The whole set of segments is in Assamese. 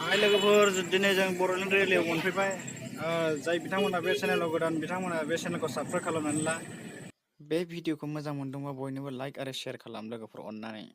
हाय लोगोफोर दिनै जों बर'लेण्ड रेलियाव मोनफैबाय जाय बिथांमोना बे चेनेलाव गोदान बिथांमोना बे चेनेलखौ साबस्क्राइब खालामनानै ला बे भिडिअखौ मोजां मोनदोंबा बयनोबो लाइक आरो शेयार खालाम लोगोफोर अननानै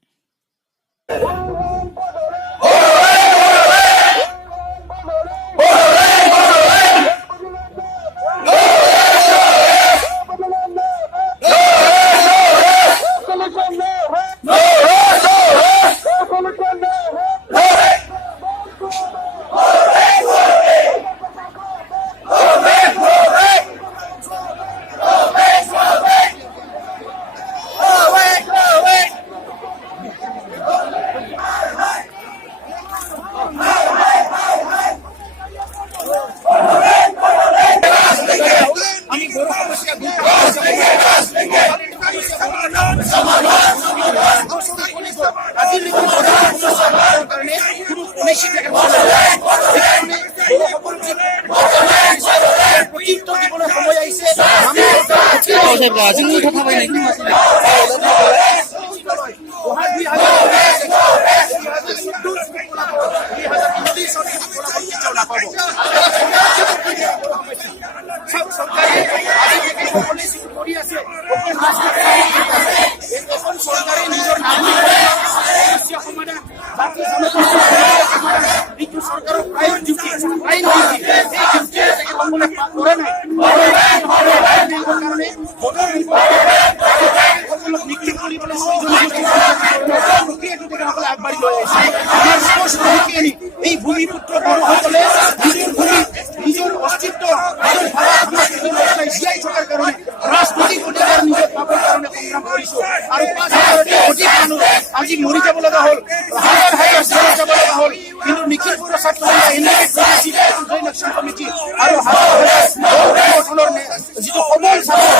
আজি মৰি যাব লগা হ'ল হাজাৰ হাজাৰ চৰকাৰ যাব লগা হ'ল কিন্তু নিখিলপুৰ ছাত্ৰ কমিটি আৰু হাজাৰ হাজাৰ সংগঠনৰ যিটো সবল ছাত্ৰ